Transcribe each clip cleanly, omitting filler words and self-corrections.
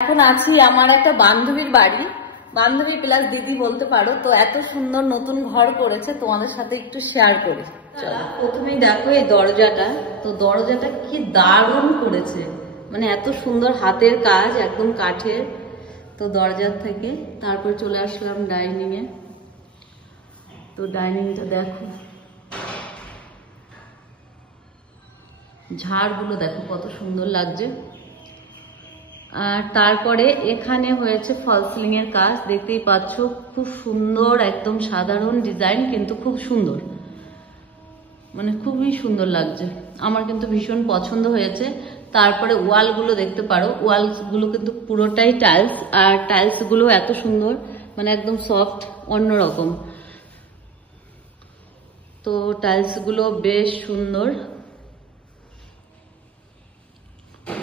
এখন আছি আমার একটা বান্ধবীর বাড়ি, বান্ধবী প্লাস দিদি বলতে পারো। তো এত সুন্দর নতুন ঘর করেছে, তোমাদের সাথে একটু শেয়ার করি। চলো প্রথমেই দেখো এই দরজাটা, তো দরজাটা কি দারুণ করেছে, মানে এত সুন্দর হাতের কাজ, একদম কাঠের। তো দরজার থেকে তারপর চলে আসলাম ডাইনিং এ। তো ডাইনিংটা দেখো, ঝাড়গুলো দেখো কত সুন্দর লাগছে। আর তারপরে এখানে হয়েছে ফল সিলিং এর কাজ, দেখতেই পাচ্ছ খুব সুন্দর, একদম সাধারণ ডিজাইন কিন্তু খুব সুন্দর, মানে খুবই সুন্দর লাগছে, আমার কিন্তু ভীষণ পছন্দ হয়েছে। তারপরে ওয়ালগুলো দেখতে পারো, ওয়ালগুলো কিন্তু পুরোটাই টাইলস, আর টাইলস গুলো এত সুন্দর, মানে একদম সফট, অন্যরকম। তো টাইলস গুলো বেশ সুন্দর।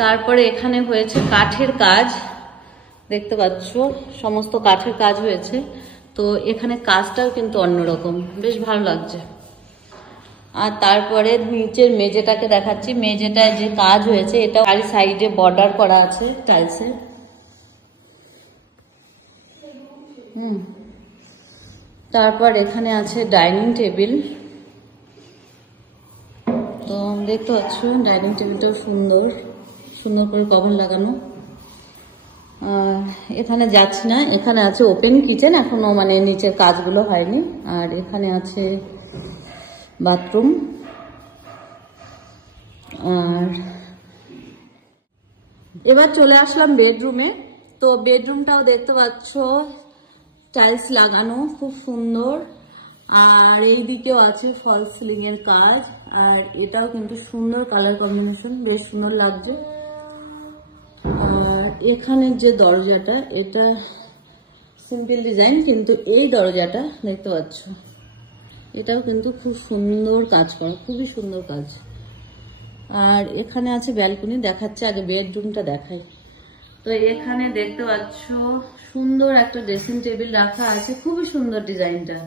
তারপরে এখানে হয়েছে কাঠের কাজ, দেখতে পাচ্ছ সমস্ত কাঠের কাজ হয়েছে। তো এখানে কাজটাও কিন্তু অন্যরকম, বেশ ভালো লাগছে। আর তারপরে নিচের মেঝেটাকে দেখাচ্ছি, মেঝেটায় যে কাজ হয়েছে এটা আর সাইডে বর্ডার করা আছে টাইলসের। তারপর এখানে আছে ডাইনিং টেবিল, তো দেখতে পাচ্ছ ডাইনিং টেবিলটাও সুন্দর, সুন্দর করে কভার লাগানো। এখানে যাচ্ছি না, এখানে আছে ওপেন কিচেন, এখনো মানে নিচের কাজগুলো হয়নি। আর এখানে আছে বাথরুম। আর এবার চলে আসলাম বেডরুমে। তো বেডরুমটাও দেখতে পাচ্ছ টাইলস লাগানো, খুব সুন্দর। আর এই দিকেও আছে ফল সিলিং এর কাজ, আর এটাও কিন্তু সুন্দর কালার কম্বিনেশন, বেশ সুন্দর লাগছে। আর এখানের যে দরজাটা, এটা সিম্পল ডিজাইন, কিন্তু এই দরজাটা দেখতে পাচ্ছ এটাও কিন্তু খুব সুন্দর কাজ করা, খুবই সুন্দর কাজ। আর এখানে আছে ব্যালকনি, দেখাচ্ছে আগে বেডরুমটা দেখাই। তো এখানে দেখতে পাচ্ছ সুন্দর একটা ড্রেসিং টেবিল রাখা আছে, খুবই সুন্দর ডিজাইনটা,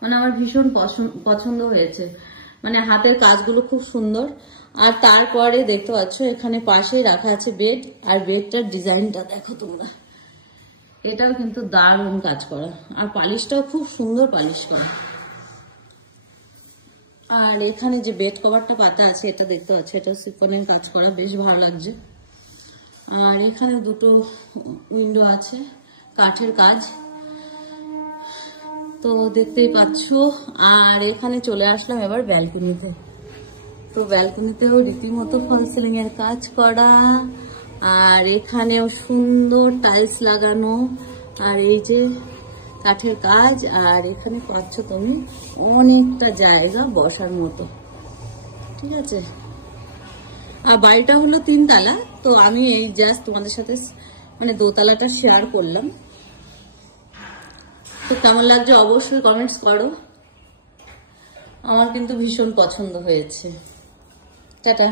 মানে আমার ভীষণ পছন্দ হয়েছে, মানে হাতের কাজগুলো খুব সুন্দর। আর তারপরে দেখতে পাচ্ছ এখানে পাশেই রাখা আছে বেড, আর বেডটার ডিজাইনটা দেখো তোমরা, এটাও কিন্তু দারুণ কাজ করা, আর পালিশটাও খুব সুন্দর পালিশ করা। আর এখানে যে বেড কভারটা পাতা আছে এটা দেখতে পাচ্ছ, এটা সিফনের কাজ করা, বেশ ভালো লাগছে। আর এখানে দুটো উইন্ডো আছে, কাঠের কাজ, তো দেখতেই পাচ্ছ। আর এখানে চলে আসলাম এবার ব্যালকনিতে। তো ব্যালকনিতেও রীতিমতো ফল সিলিং এর কাজ করা, আর এখানেও সুন্দর টাইলস লাগানো, আর এই যে কাঠের কাজ। আর এখানে পাচ্ছ তুমি অনেকটা জায়গা বসার মতো, ঠিক আছে। আর বাড়িটা হলো 3 তলা, তো আমি এই জাস্ট তোমাদের সাথে মানে দোতলাটা শেয়ার করলাম। তো কেমন লাগছে অবশ্যই কমেন্টস করো, আমার কিন্তু ভীষণ পছন্দ হয়েছে। টাটা।